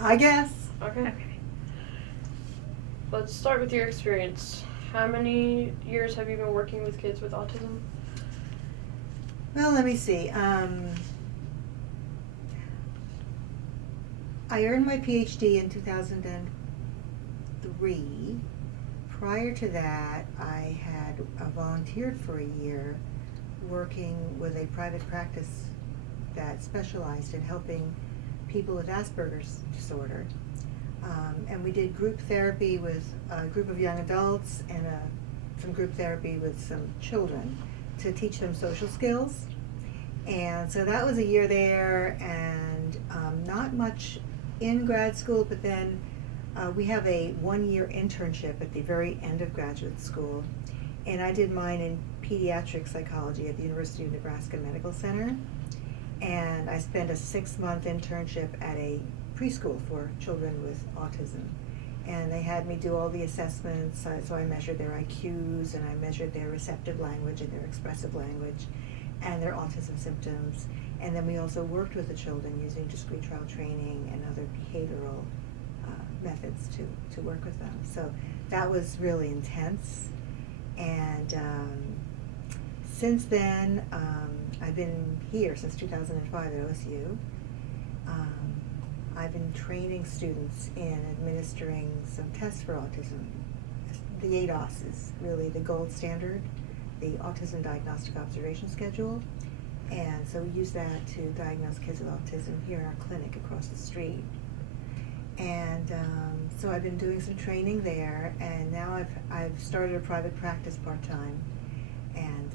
I guess. Okay. Let's start with your experience. How many years have you been working with kids with autism? Well, let me see. I earned my PhD in 2003. Prior to that, I had volunteered for a year working with a private practice that specialized in helping people with Asperger's disorder. And we did group therapy with a group of young adults and some group therapy with some children to teach them social skills. And so that was a year there, and not much in grad school, but then we have a 1-year internship at the very end of graduate school. And I did mine in pediatric psychology at the University of Nebraska Medical Center. And I spent a 6-month internship at a preschool for children with autism. And they had me do all the assessments, so I measured their IQs, and I measured their receptive language and their expressive language and their autism symptoms. And then we also worked with the children using discrete trial training and other behavioral methods to work with them. So that was really intense. And since then, I've been here since 2005 at OSU. I've been training students in administering some tests for autism. The ADOS is really the gold standard, the Autism Diagnostic Observation Schedule. And so we use that to diagnose kids with autism here in our clinic across the street. And so I've been doing some training there, and now I've started a private practice part-time, and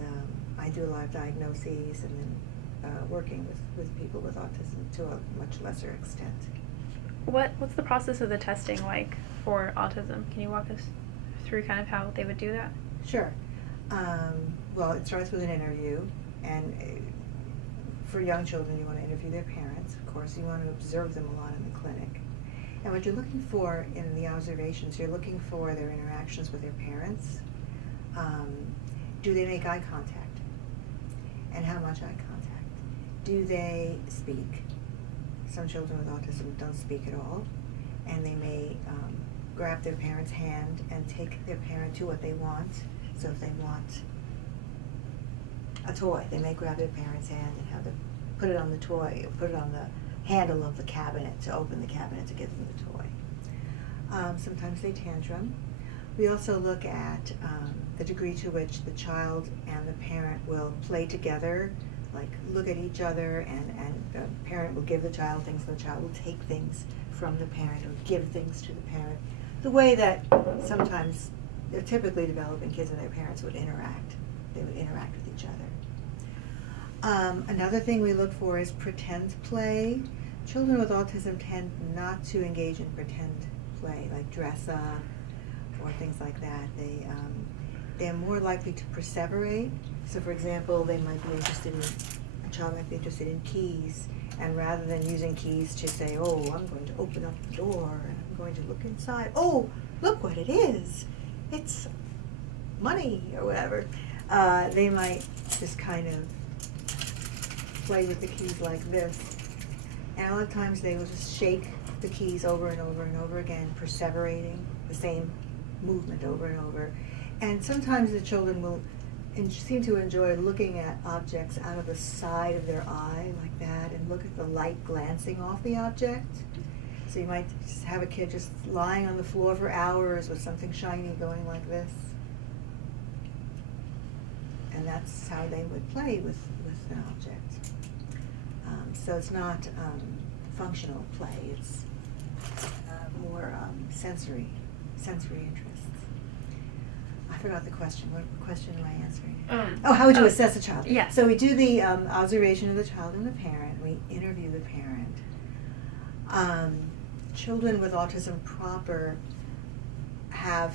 I do a lot of diagnoses and then working with people with autism to a much lesser extent. What's the process of the testing like for autism? Can you walk us through kind of how they would do that? Sure. Well, it starts with an interview, and for young children, you want to interview their parents. Of course, you want to observe them a lot in the clinic. And what you're looking for in the observations, you're looking for their interactions with their parents. Do they make eye contact? And how much eye contact? Do they speak? Some children with autism don't speak at all, and they may grab their parent's hand and take their parent to what they want. So if they want a toy, they may grab their parent's hand and have them put it on the toy, or put it on the handle of the cabinet to open the cabinet to give them the toy. Sometimes they tantrum. We also look at the degree to which the child and the parent will play together, like look at each other, and the parent will give the child things, and the child will take things from the parent or give things to the parent. The way that sometimes they're typically developing kids and their parents would interact. They would interact with each other. Another thing we look for is pretend play. Children with autism tend not to engage in pretend play, like dress up or things like that. They're more likely to perseverate. So for example, a child might be interested in keys, and rather than using keys to say, oh, I'm going to open up the door and I'm going to look inside, oh, look what it is, it's money or whatever, they might just kind of play with the keys like this. And a lot of times they will just shake the keys over and over and over again, perseverating the same movement over and over. And sometimes the children will seem to enjoy looking at objects out of the side of their eye like that, and look at the light glancing off the object. So you might just have a kid just lying on the floor for hours with something shiny going like this. And that's how they would play with an object. So it's not functional play, it's more sensory interests. I forgot the question. What question am I answering? How would you assess a child? Yeah. So we do the observation of the child and the parent. We interview the parent. Children with autism proper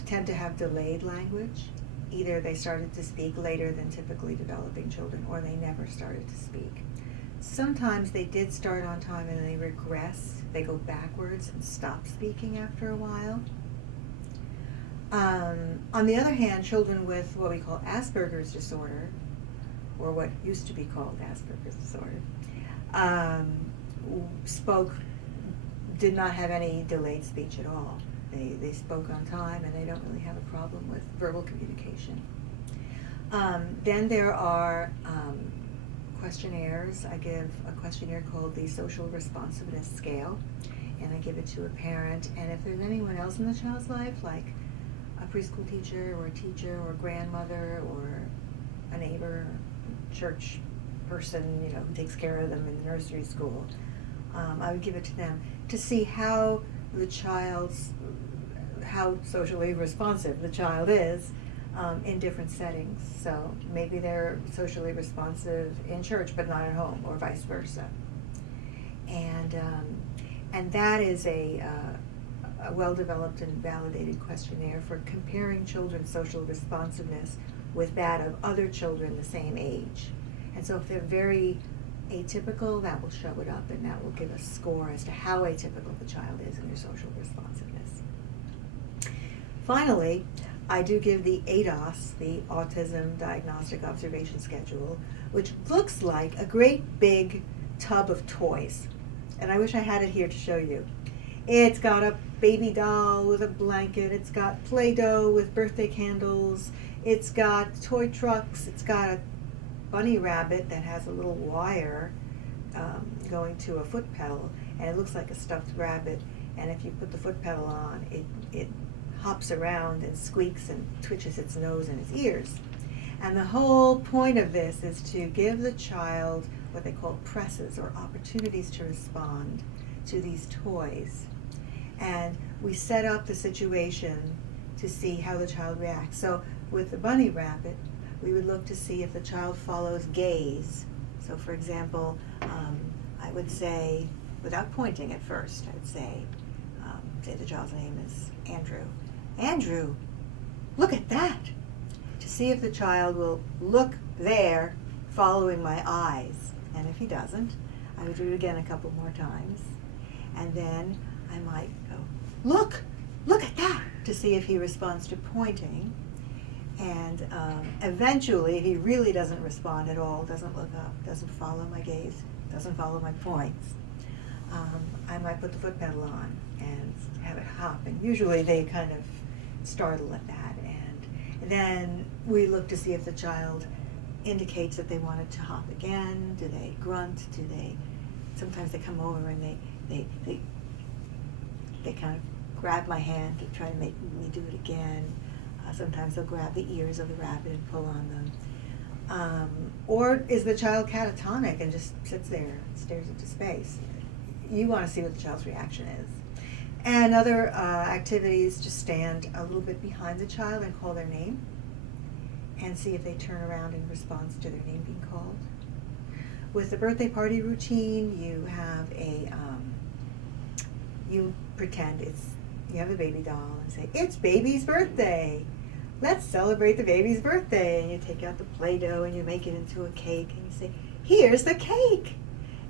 tend to have delayed language. Either they started to speak later than typically developing children, or they never started to speak. Sometimes they did start on time and they regress. They go backwards and stop speaking after a while. On the other hand, children with what we call Asperger's disorder, or what used to be called Asperger's disorder, spoke did not have any delayed speech at all. They spoke on time, and they don't really have a problem with verbal communication. Then there are questionnaires. I give a questionnaire called the Social Responsiveness Scale, and I give it to a parent. And if there's anyone else in the child's life, like a preschool teacher or a teacher or a grandmother or a neighbor, church person, you know, who takes care of them in the nursery school, I would give it to them to see how socially responsive the child is in different settings. So maybe they're socially responsive in church but not at home, or vice versa. And that is a well-developed and validated questionnaire for comparing children's social responsiveness with that of other children the same age. And so if they're very atypical, that will show it up, and that will give a score as to how atypical the child is in their social responsiveness. Finally, I do give the ADOS, the Autism Diagnostic Observation Schedule, which looks like a great big tub of toys. And I wish I had it here to show you. It's got a baby doll with a blanket, it's got Play-Doh with birthday candles, it's got toy trucks, it's got a bunny rabbit that has a little wire going to a foot pedal, and it looks like a stuffed rabbit, and if you put the foot pedal on, it hops around and squeaks and twitches its nose and its ears. And the whole point of this is to give the child what they call presses, or opportunities to respond to these toys. And we set up the situation to see how the child reacts. So with the bunny rabbit, we would look to see if the child follows gaze. So for example, I would say, without pointing at first, I would say the child's name is Andrew. Andrew, look at that! To see if the child will look there, following my eyes. And if he doesn't, I would do it again a couple more times. And then I might go, look at that, to see if he responds to pointing. And eventually, if he really doesn't respond at all, doesn't look up, doesn't follow my gaze, doesn't follow my points, I might put the foot pedal on and have it hop. And usually they kind of startle at that. And then we look to see if the child indicates that they wanted to hop again. Do they grunt? Sometimes they come over and they kind of grab my hand to try to make me do it again. Sometimes they'll grab the ears of the rabbit and pull on them. Or is the child catatonic and just sits there and stares into space? You want to see what the child's reaction is. And other activities, just stand a little bit behind the child and call their name and see if they turn around in response to their name being called. With the birthday party routine, you have you pretend you have a baby doll and say, "It's baby's birthday. Let's celebrate the baby's birthday." And you take out the Play-Doh and you make it into a cake and you say, "Here's the cake."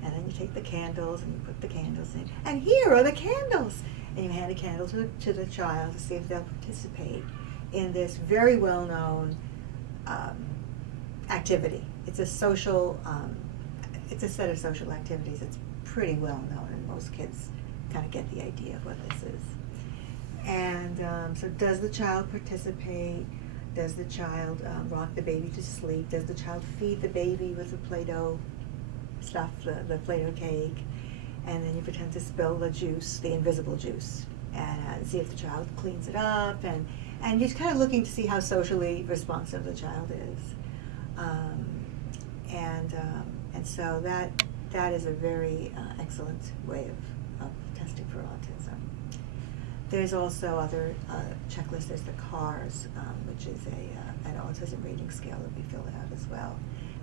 And then you take the candles and you put the candles in. And here are the candles. And you hand a candle to the child to see if they'll participate in this very well-known activity. It's a social, it's a set of social activities. It's pretty well known, and most kids kind of get the idea of what this is. And so does the child participate? Does the child rock the baby to sleep? Does the child feed the baby with the Play-Doh stuff, the Play-Doh cake? And then you pretend to spill the juice, the invisible juice, and see if the child cleans it up. And you're kind of looking to see how socially responsive the child is. And so that is a very excellent way of testing for autism. There's also other checklists. There's the CARS, which is an autism rating scale that we fill out as well.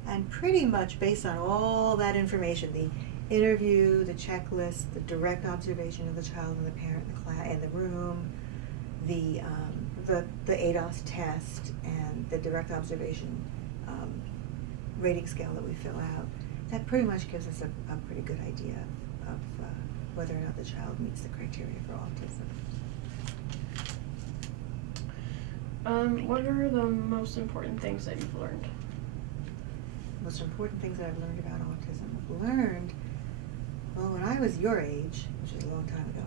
And pretty much based on all that information, the interview, the checklist, the direct observation of the child and the parent in the class, in the room, the ADOS test, and the direct observation rating scale that we fill out, that pretty much gives us a pretty good idea of whether or not the child meets the criteria for autism. What are the most important things that you've learned? Most important things that I've learned about autism. I've learned Well, when I was your age, which is a long time ago,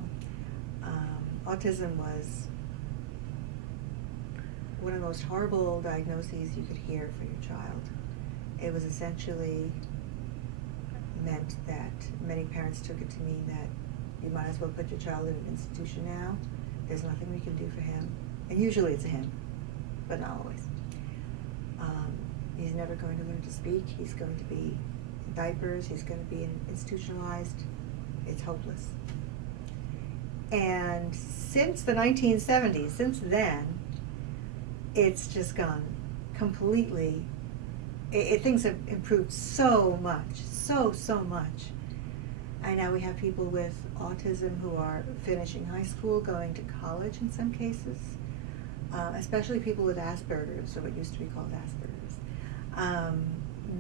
autism was one of the most horrible diagnoses you could hear for your child. It was essentially meant that many parents took it to mean that you might as well put your child in an institution now. There's nothing we can do for him. And usually it's a him, but not always. He's never going to learn to speak. He's going to be in diapers. He's going to be institutionalized. It's hopeless. And since the 1970s, since then, it's just gone completely, things have improved so much, so much. And now we have people with autism who are finishing high school, going to college in some cases, especially people with Asperger's, or what used to be called Asperger's.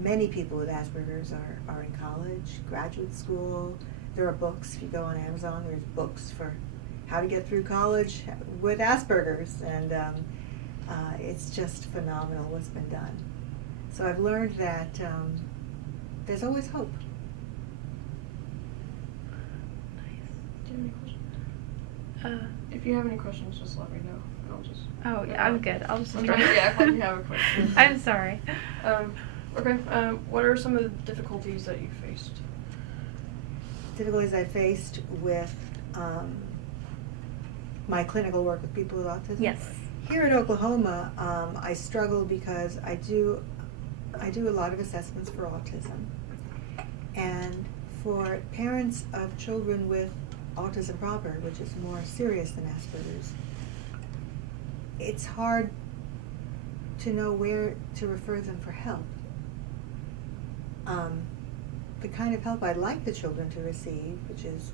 Many people with Asperger's are in college, graduate school. There are books. If you go on Amazon, there's books for how to get through college with Asperger's, and it's just phenomenal what's been done. So I've learned that there's always hope. Do you have any questions? If you have any questions, just let me know. And I'll just. Oh yeah, I'm good. I'll just. I'm trying to act like you have a question. I'm sorry. Okay. What are some of the difficulties that you faced? Difficulties I faced with my clinical work with people with autism? Yes. Here in Oklahoma, I struggle because I do a lot of assessments for autism. And for parents of children with autism proper, which is more serious than Asperger's, it's hard to know where to refer them for help. The kind of help I'd like the children to receive, which is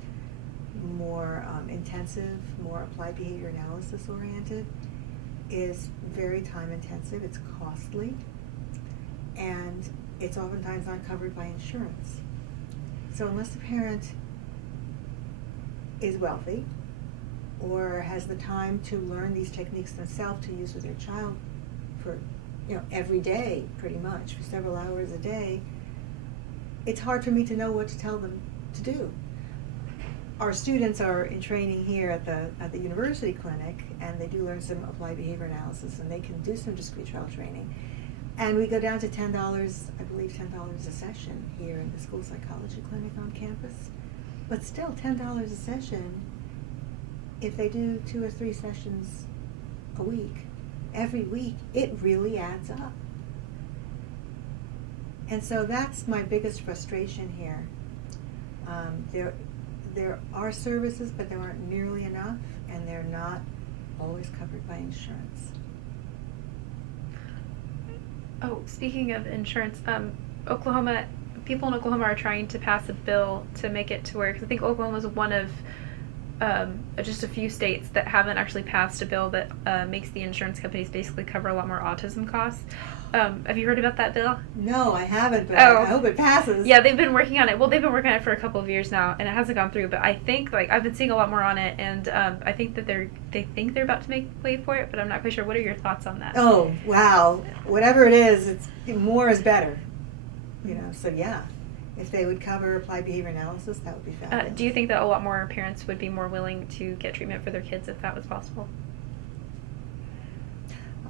more intensive, more applied behavior analysis oriented, is very time intensive, it's costly, and it's oftentimes not covered by insurance. So unless the parent is wealthy or has the time to learn these techniques themselves to use with their child for, every day pretty much, for several hours a day, it's hard for me to know what to tell them to do. Our students are in training here at the university clinic, and they do learn some applied behavior analysis, and they can do some discrete trial training. And we go down to $10, I believe $10 a session here in the school psychology clinic on campus. But still, $10 a session, if they do 2 or 3 sessions a week, every week, it really adds up. And so that's my biggest frustration here. There are services, but there aren't nearly enough, and they're not always covered by insurance. Oh, speaking of insurance, people in Oklahoma are trying to pass a bill to make it to where, because I think Oklahoma is one of just a few states that haven't actually passed a bill that makes the insurance companies basically cover a lot more autism costs. Have you heard about that bill? No, I haven't, but I hope it passes. Yeah, they've been working on it. Well, they've been working on it for a couple of years now, and it hasn't gone through. But I think, I've been seeing a lot more on it, and I think that they think they're about to make way for it, but I'm not quite sure. What are your thoughts on that? Oh, wow. Whatever it is, more is better. So yeah. If they would cover applied behavior analysis, that would be fabulous. Do you think that a lot more parents would be more willing to get treatment for their kids if that was possible?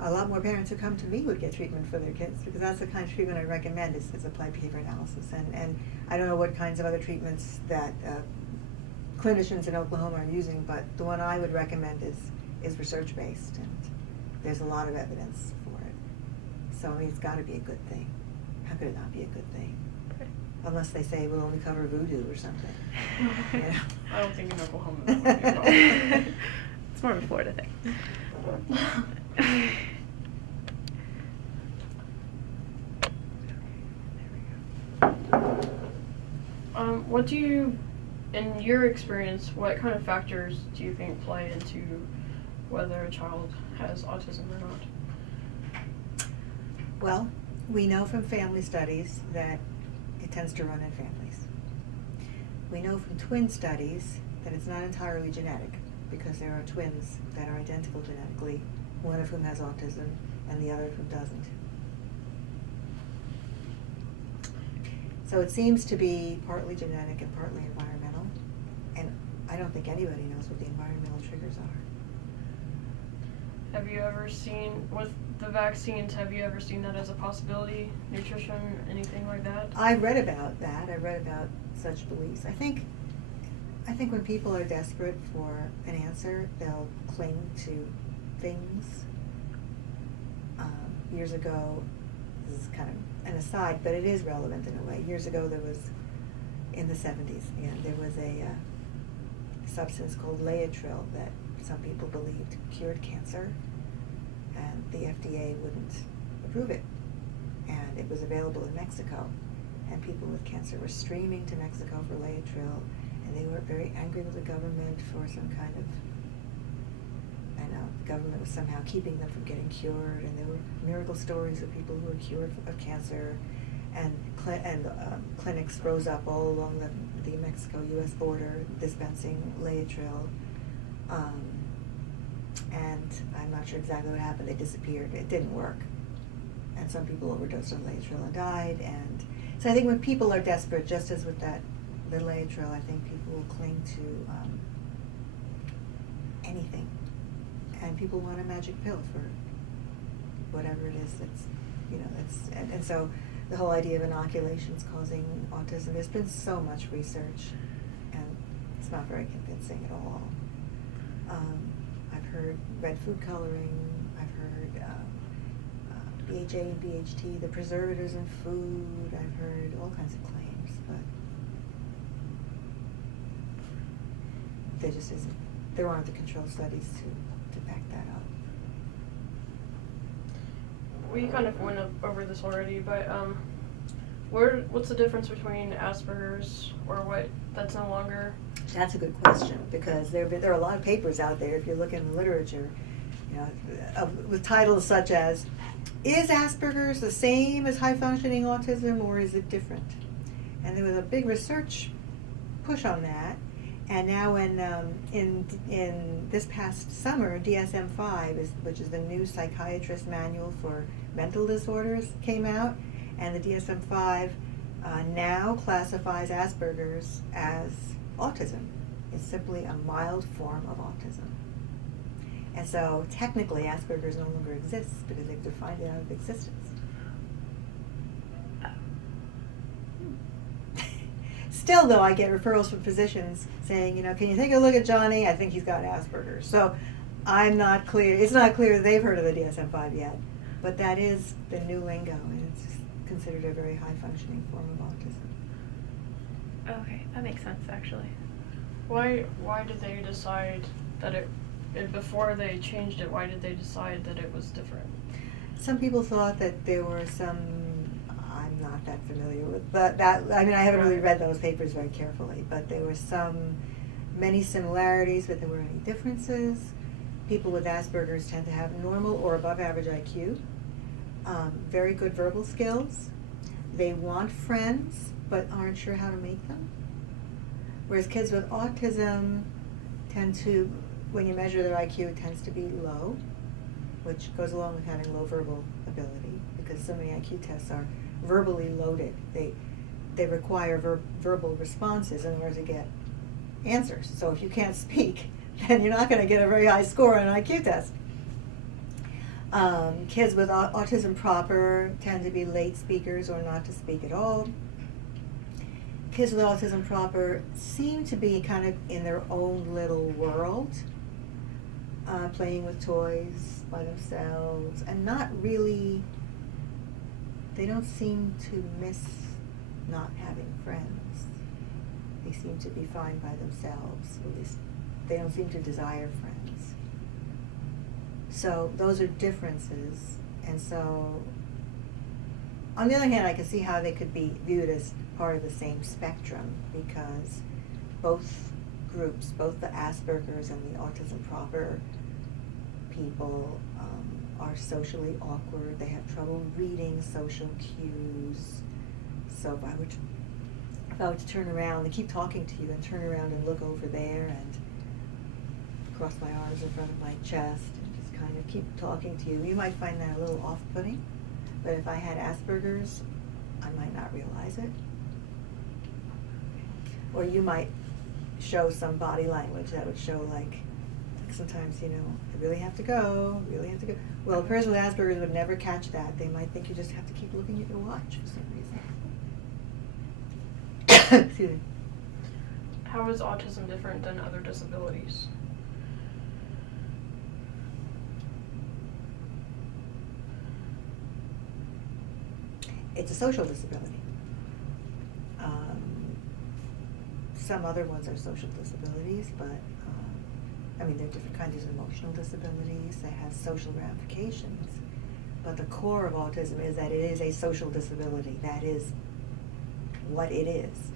A lot more parents who come to me would get treatment for their kids, because that's the kind of treatment I recommend is applied behavior analysis. And I don't know what kinds of other treatments that clinicians in Oklahoma are using, but the one I would recommend is research-based, and there's a lot of evidence for it. So, it's got to be a good thing. How could it not be a good thing? Unless they say we'll only cover voodoo or something. I don't think in Oklahoma that would be a problem. It's more of a Florida thing. What do you, in your experience, what kind of factors do you think play into whether a child has autism or not? Well, we know from family studies that it tends to run in families. We know from twin studies that it's not entirely genetic, because there are twins that are identical genetically, one of whom has autism and the other of whom doesn't. So it seems to be partly genetic and partly environmental, and I don't think anybody knows what the environmental triggers are. Have you ever seen, with the vaccines, have you ever seen that as a possibility? Nutrition, anything like that? I read about that. I read about such beliefs. I think when people are desperate for an answer, they'll cling to things. Years ago, this is kind of an aside, but it is relevant in a way. Years ago, there was, in the 70s, there was a substance called Laetrile that some people believed cured cancer, and the FDA wouldn't approve it. And it was available in Mexico, and people with cancer were streaming to Mexico for Laetrile, and they were very angry with the government for some kind of, the government was somehow keeping them from getting cured, and there were miracle stories of people who were cured of cancer, and clinics rose up all along the Mexico-U.S. border dispensing Laetrile, and I'm not sure exactly what happened. They disappeared. It didn't work, and some people overdosed on Laetrile and died. And so I think when people are desperate, just as with the Laetrile, I think people will cling to anything. And people want a magic pill for whatever it is that's, and so the whole idea of inoculations causing autism, there's been so much research, and it's not very convincing at all. I've heard red food coloring, I've heard BHA and BHT, the preservatives in food, I've heard all kinds of claims, but there just isn't, there aren't the control studies to back that up. We kind of went over this already, but what's the difference between Asperger's or what that's no longer? That's a good question, because there are a lot of papers out there, if you look in the literature, with titles such as, is Asperger's the same as high-functioning autism, or is it different? And there was a big research push on that. And now in this past summer, DSM-5, which is the new psychiatrist manual for mental disorders, came out, and the DSM-5 now classifies Asperger's as autism. It's simply a mild form of autism. And so technically Asperger's no longer exists because they've defined it out of existence. Still, though, I get referrals from physicians saying, can you take a look at Johnny? I think he's got Asperger's. So I'm not clear. It's not clear that they've heard of the DSM-5 yet, but that is the new lingo, and it's considered a very high-functioning form of autism. Okay, that makes sense, actually. Why did they decide that before they changed it, why did they decide that it was different? Some people thought that there were some, I'm not that familiar with, but I haven't really read those papers very carefully, but there were many similarities, but there weren't any differences. People with Asperger's tend to have normal or above average IQ, very good verbal skills. They want friends, but aren't sure how to make them. Whereas kids with autism tend to, when you measure their IQ, it tends to be low, which goes along with having low verbal ability, because so many IQ tests are verbally loaded. They require verbal responses in order to get answers. So if you can't speak, then you're not going to get a very high score on an IQ test. Kids with autism proper tend to be late speakers or not to speak at all. Kids with autism proper seem to be kind of in their own little world, playing with toys by themselves, and not really, they don't seem to miss not having friends. They seem to be fine by themselves, at least they don't seem to desire friends. So those are differences, and so on the other hand, I can see how they could be viewed as part of the same spectrum, because both groups, both the Asperger's and the autism proper people, are socially awkward. They have trouble reading social cues. So if I were to turn around, they keep talking to you, and turn around and look over there and cross my arms in front of my chest and just kind of keep talking to you, you might find that a little off-putting. But if I had Asperger's, I might not realize it. or you might show some body language that would show like sometimes, you know, I really have to go, really have to go. Well, a person with Asperger's would never catch that. They might think you just have to keep looking at your watch for some reason. Excuse me. How is autism different than other disabilities? It's a social disability. Some other ones are social disabilities, but I mean, there are different kinds of emotional disabilities that have social ramifications. But the core of autism is that it is a social disability. That is what it is.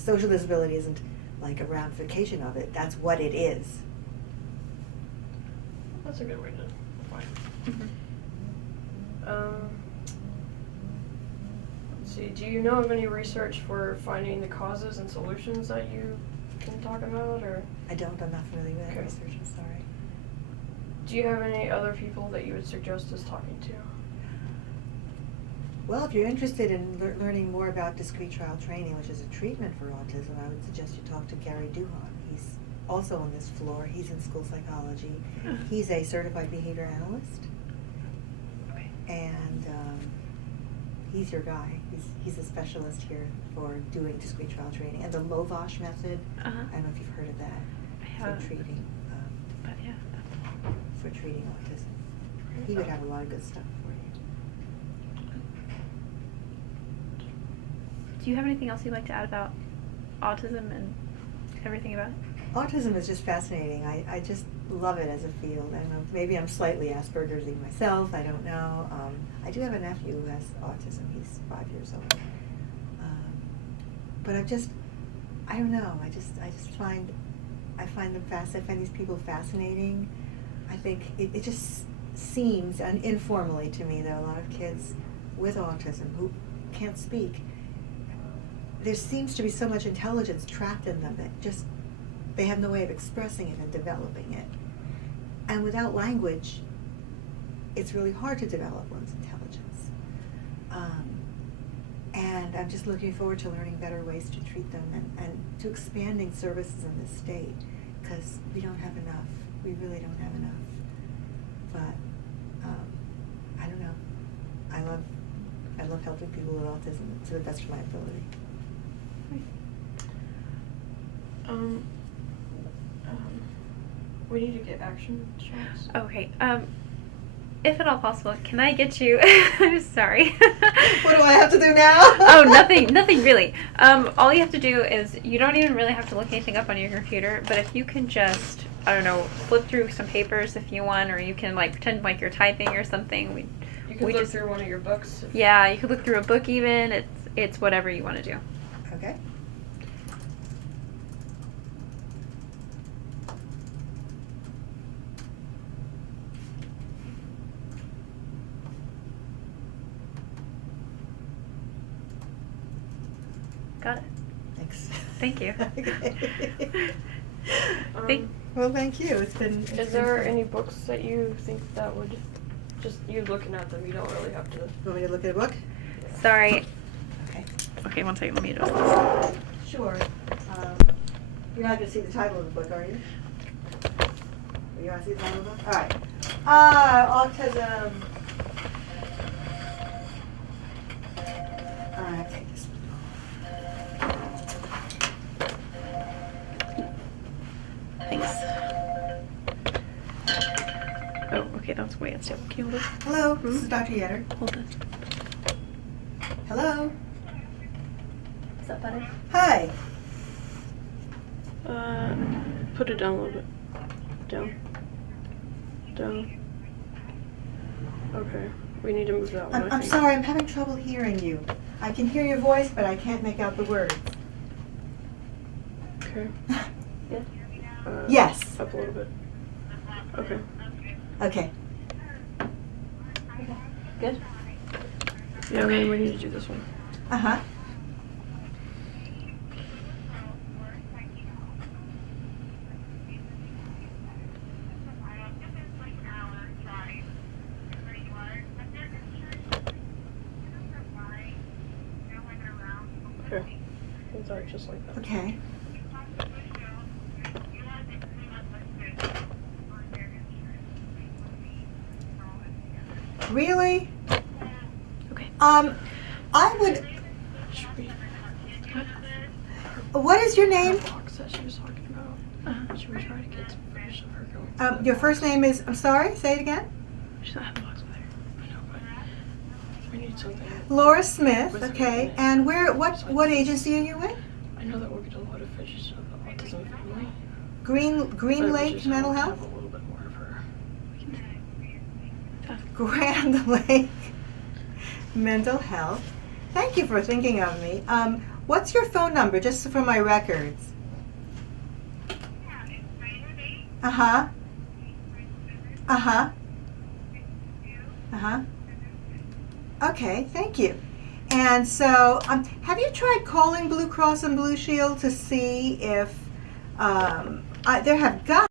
Social disability isn't like a ramification of it. That's what it is. That's a good way to define it. Mm-hmm. Let's see. Do you know of any research for finding the causes and solutions that you can talk about, or? I'm not familiar with that Okay. research, I'm sorry. Do you have any other people that you would suggest us talking to? Well, if you're interested in learning more about discrete trial training, which is a treatment for autism, I would suggest you talk to Gary Duhon. He's also on this floor. He's in school psychology. He's a certified behavior analyst. Okay. And he's your guy. He's a specialist here for doing discrete trial training. And the Lovash method, Uh-huh. I don't know if you've heard of that, I haven't. for treating, But yeah. autism. He would have a lot of good stuff for you. Do you have anything else you'd like to add about autism and everything about it? Autism is just fascinating. I just love it as a field. I don't know, maybe I'm slightly Asperger's myself, I don't know. I do have a nephew who has autism. He's 5 years old. But I don't know, I just find them I find these people fascinating. I think it just seems, and informally to me, that a lot of kids with autism who can't speak, there seems to be so much intelligence trapped in them that just, they have no way of expressing it and developing it. And without language, it's really hard to develop one's intelligence. And I'm just looking forward to learning better ways to treat them and to expanding services in this state, because we don't have enough. We really don't have enough. But I don't know. I love helping people with autism to the best of my ability. We need to get action shots. Okay. If at all possible, can I get you? I'm sorry. What do I have to do now? Oh, nothing really. All you have to do is, you don't even really have to look anything up on your computer, but if you can just, I don't know, flip through some papers if you want, or you can like pretend like you're typing or something. You could look through one of your books. Yeah, you could look through a book even. It's whatever you want to do. Okay. Got it. Thanks. Thank you. Okay. Well, thank you. It's been Is there any books that you think that would, just you looking at them, you don't really have to. You want me to look at a book? Sorry. Okay. Okay, one second. Let me adjust this. Sure. You're not going to see the title of the book, are you? You want to see the title of the book? All right. Autism. All right, take this one. Thanks. Oh, okay, that's way unstable. Can you hold it? Hello, this is Dr. Yetter. Hold it. Hello. Is that better? Hi. Put it down a little bit. Down. Down. Okay. We need to move that one. I'm sorry, I'm having trouble hearing you. I can hear your voice, but I can't make out the words. Okay. Good. Yes. Up a little bit. Okay. Okay. Good. Yeah, we need to do this one. Uh-huh. Okay. I'm sorry, just like that. Okay. Really? Okay. I would. Should we? What is your name? Box that she was talking about. Should we try to get some footage of her going? Your first name is. I'm sorry. Say it again. She doesn't have the box with her. I know, but we need something. Laura Smith. What's her Okay. name? And where? What agency are you with? I know that we get a lot of footage of the autism family. Green but we Lake just Mental have Health. a little bit more of her. Grand Lake Mental Health. Thank you for thinking of me. What's your phone number, just for my records? Uh-huh. Uh-huh. Uh-huh. Okay, thank you. And so, have you tried calling Blue Cross and Blue Shield to see if there have got